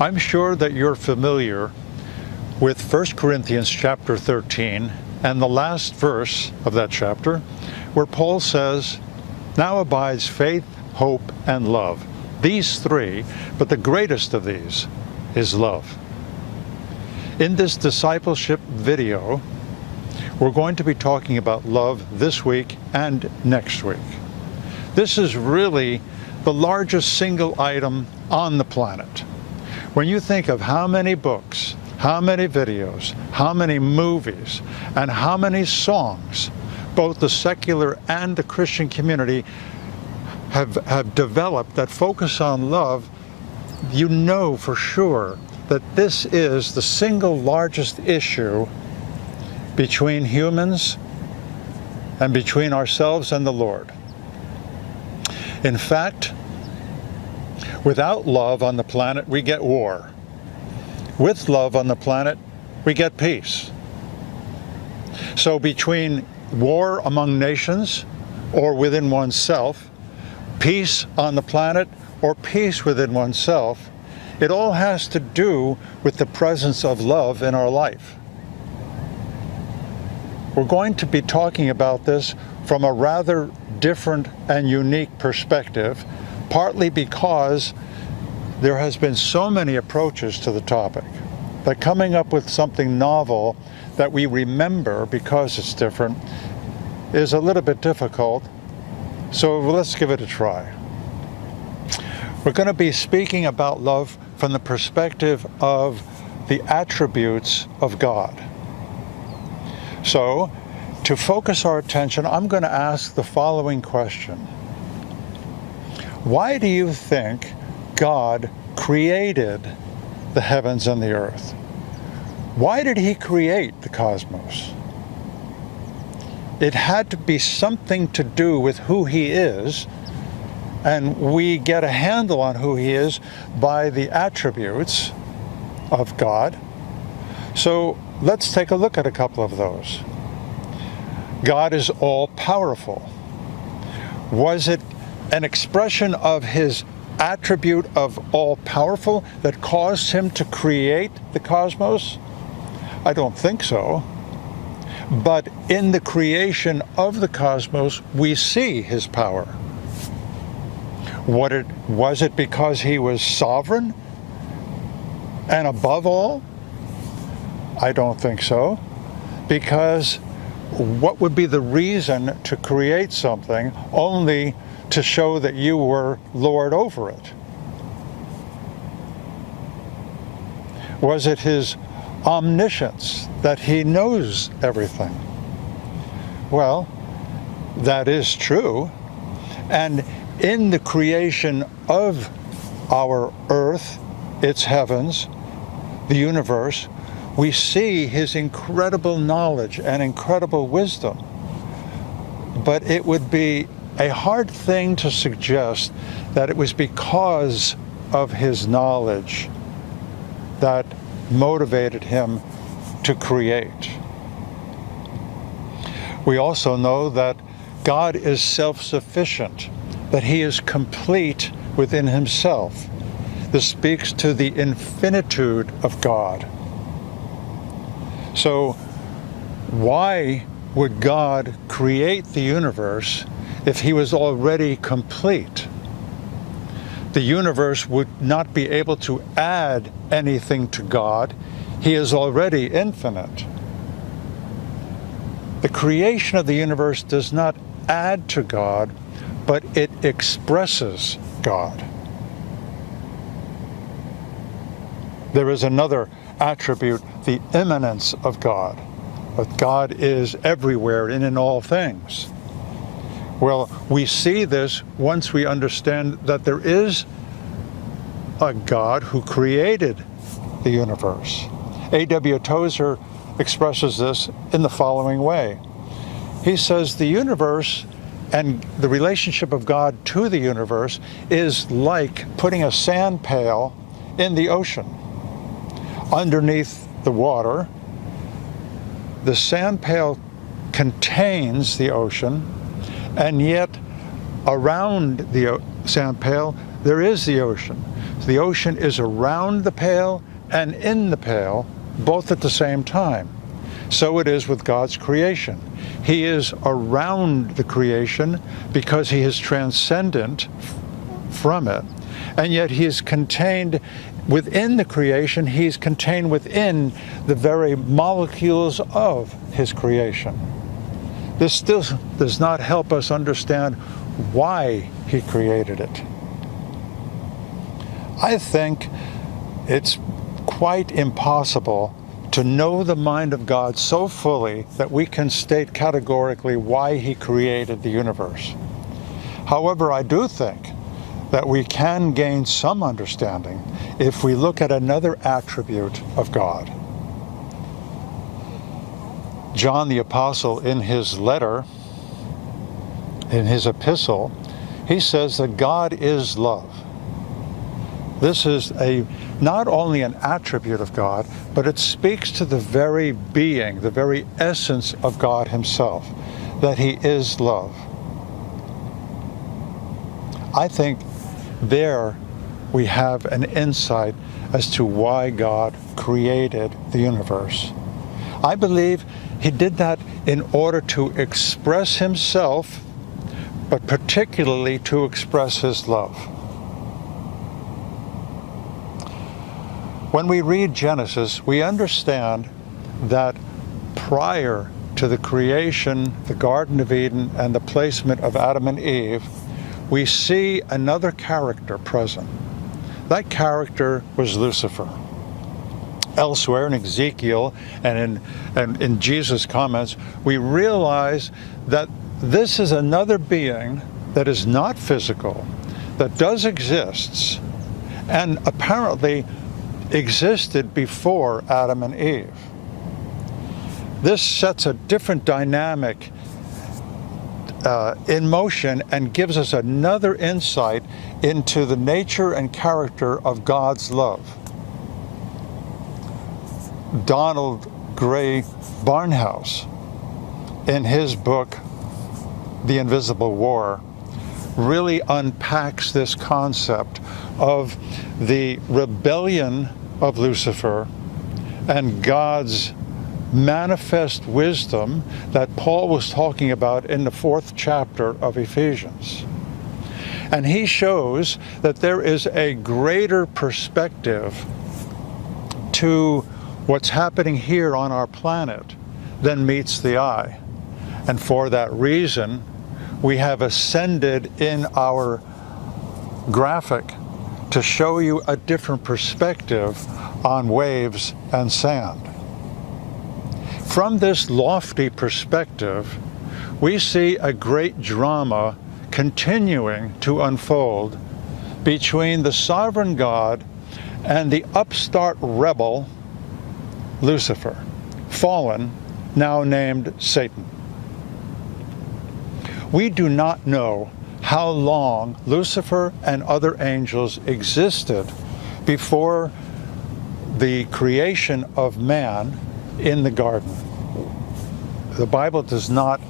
I'm sure that you're familiar with 1 Corinthians chapter 13 and the last verse of that chapter, where Paul says, "Now abides faith, hope, and love. These three, but the greatest of these is love." In this discipleship video, we're going to be talking about love this week and next week. This is really the largest single item on the planet. When you think of how many books, how many videos, how many movies, and how many songs both the secular and the Christian community have developed that focus on love, you know for sure that this is the single largest issue between humans and between ourselves and the Lord. In fact, without love on the planet, we get war. With love on the planet, we get peace. So between war among nations or within oneself, peace on the planet or peace within oneself, it all has to do with the presence of love in our life. We're going to be talking about this from a rather different and unique perspective, partly because there has been so many approaches to the topic that coming up with something novel that we remember because it's different is a little bit difficult. So let's give it a try. We're going to be speaking about love from the perspective of the attributes of God. So, to focus our attention, I'm going to ask the following question. Why do you think God created the heavens and the earth? Why did He create the cosmos? It had to be something to do with who He is, and we get a handle on who He is by the attributes of God. So let's take a look at a couple of those. God is all-powerful. Was it an expression of His attribute of all-powerful that caused Him to create the cosmos? I don't think so. But in the creation of the cosmos, we see His power. Was it because He was sovereign and above all? I don't think so. Because what would be the reason to create something only to show that you were Lord over it? Was it His omniscience, that He knows everything? Well, that is true. And in the creation of our earth, its heavens, the universe, we see His incredible knowledge and incredible wisdom. But it would be a hard thing to suggest that it was because of His knowledge that motivated Him to create. We also know that God is self-sufficient, that He is complete within Himself. This speaks to the infinitude of God. So why would God create the universe if He was already complete? The universe would not be able to add anything to God. He is already infinite. The creation of the universe does not add to God, but it expresses God. There is another attribute, the immanence of God. But God is everywhere and in all things. Well, we see this once we understand that there is a God who created the universe. A.W. Tozer expresses this in the following way. He says the universe and the relationship of God to the universe is like putting a sand pail in the ocean. Underneath the water, the sand pail contains the ocean, and yet around the sand pail there is the ocean. The ocean is around the pail and in the pail, both at the same time. So it is with God's creation. He is around the creation because he is transcendent from it. And yet he is contained within the creation. He's contained within the very molecules of his creation. This still does not help us understand why he created it. I think it's quite impossible to know the mind of God so fully that we can state categorically why he created the universe. However, I do think that we can gain some understanding if we look at another attribute of God. John the Apostle, in his letter, in his epistle, he says that God is love. This is not only an attribute of God, but it speaks to the very being, the very essence of God himself, that he is love. I think there we have an insight as to why God created the universe. I believe he did that in order to express himself, but particularly to express his love. When we read Genesis, we understand that prior to the creation, the Garden of Eden, and the placement of Adam and Eve, we see another character present. That character was Lucifer. Elsewhere in Ezekiel and in Jesus' comments, we realize that this is another being that is not physical, that does exist, and apparently existed before Adam and Eve. This sets a different dynamic in motion and gives us another insight into the nature and character of God's love. Donald Gray Barnhouse, in his book, The Invisible War, really unpacks this concept of the rebellion of Lucifer and God's manifest wisdom that Paul was talking about in the 4th chapter of Ephesians. And he shows that there is a greater perspective to what's happening here on our planet than meets the eye. And for that reason, we have ascended in our graphic to show you a different perspective on waves and sand. From this lofty perspective, we see a great drama continuing to unfold between the sovereign God and the upstart rebel, Lucifer, fallen, now named Satan. We do not know how long Lucifer and other angels existed before the creation of man in the garden. The Bible does not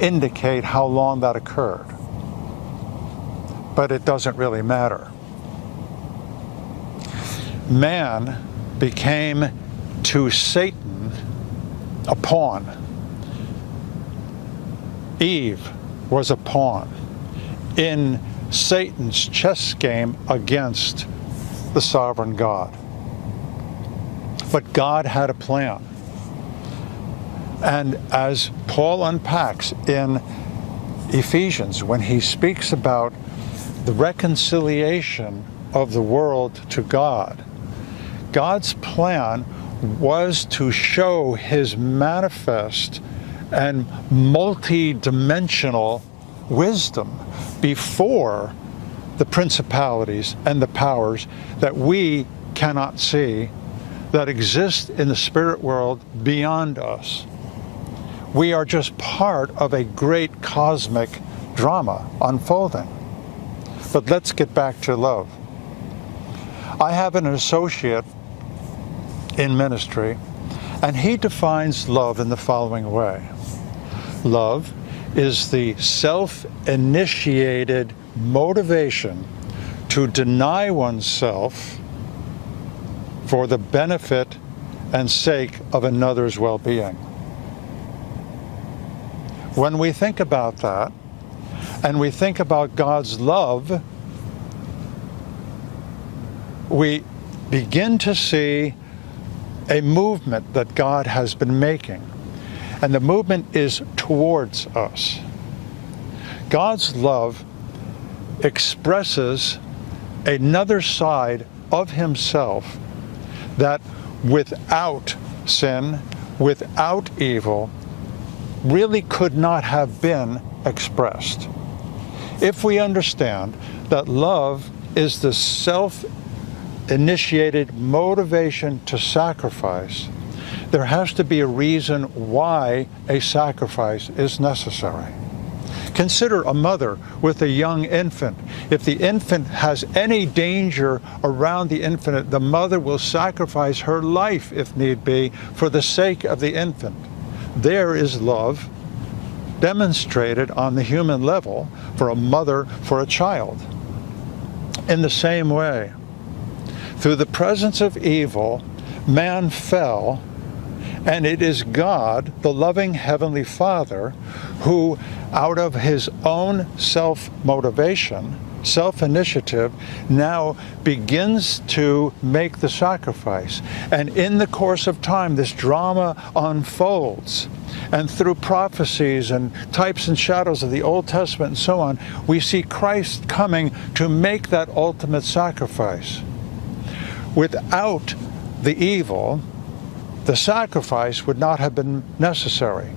indicate how long that occurred, but it doesn't really matter. Man became to Satan a pawn. Eve was a pawn in Satan's chess game against the sovereign God. But God had a plan. And as Paul unpacks in Ephesians, when he speaks about the reconciliation of the world to God, God's plan was to show his manifest and multi-dimensional wisdom before the principalities and the powers that we cannot see that exist in the spirit world beyond us. We are just part of a great cosmic drama unfolding. But let's get back to love. I have an associate in ministry, and he defines love in the following way. Love is the self-initiated motivation to deny oneself for the benefit and sake of another's well-being. When we think about that, and we think about God's love, we begin to see a movement that God has been making. And the movement is towards us. God's love expresses another side of himself that without sin, without evil, really could not have been expressed. If we understand that love is the self-initiated motivation to sacrifice, there has to be a reason why a sacrifice is necessary. Consider a mother with a young infant. If the infant has any danger around the infant, the mother will sacrifice her life, if need be, for the sake of the infant. There is love demonstrated on the human level for a mother for a child. In the same way, through the presence of evil, man fell, and it is God, the loving Heavenly Father, who, out of his own self-motivation, self-initiative, now begins to make the sacrifice. And in the course of time, this drama unfolds. And through prophecies and types and shadows of the Old Testament and so on, we see Christ coming to make that ultimate sacrifice. Without the evil, the sacrifice would not have been necessary.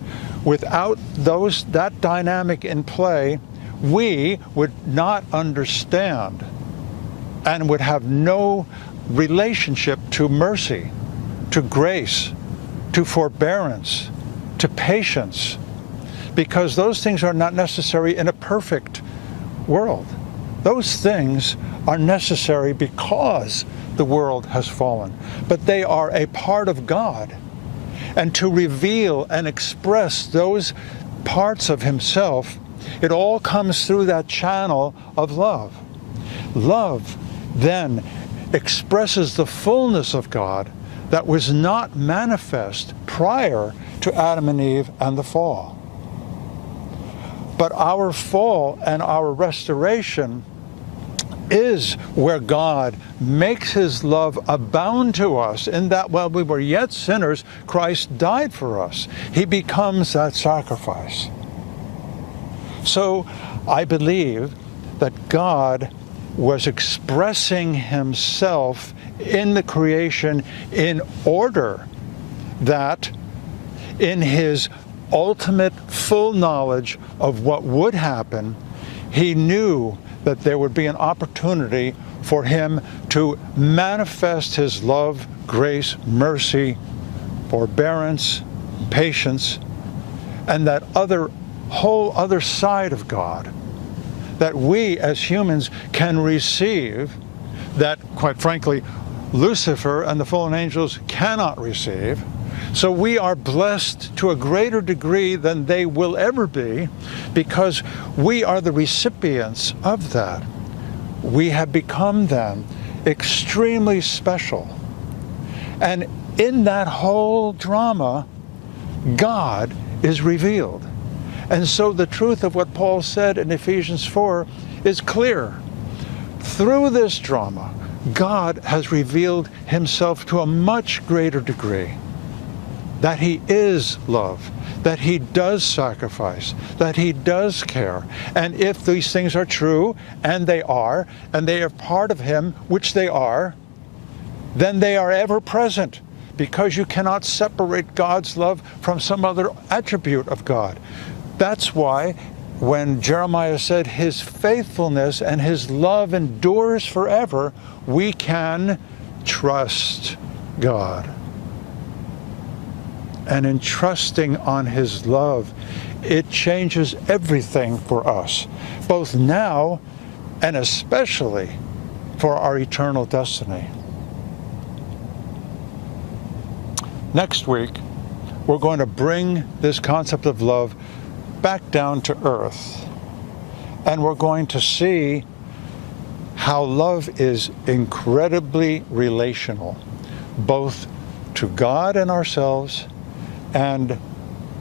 Without that dynamic in play, we would not understand and would have no relationship to mercy, to grace, to forbearance, to patience, because those things are not necessary in a perfect world. Those things are necessary because the world has fallen, but they are a part of God. And to reveal and express those parts of himself, it all comes through that channel of love. Love then expresses the fullness of God that was not manifest prior to Adam and Eve and the fall. But our fall and our restoration is where God makes his love abound to us, in that while we were yet sinners, Christ died for us. He becomes that sacrifice. So I believe that God was expressing himself in the creation in order that in his ultimate full knowledge of what would happen, he knew that there would be an opportunity for him to manifest his love, grace, mercy, forbearance, patience, and that whole other side of God that we as humans can receive, that, quite frankly, Lucifer and the fallen angels cannot receive. So we are blessed to a greater degree than they will ever be, because we are the recipients of that. We have become then extremely special. And in that whole drama, God is revealed. And so the truth of what Paul said in Ephesians 4 is clear. Through this drama, God has revealed himself to a much greater degree. That he is love, that he does sacrifice, that he does care. And if these things are true, and they are part of him, which they are, then they are ever present, because you cannot separate God's love from some other attribute of God. That's why when Jeremiah said his faithfulness and his love endures forever, we can trust God. And in trusting on his love, it changes everything for us, both now and especially for our eternal destiny. Next week, we're going to bring this concept of love back down to earth, and we're going to see how love is incredibly relational, both to God and ourselves and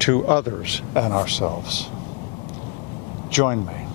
to others and ourselves. Join me.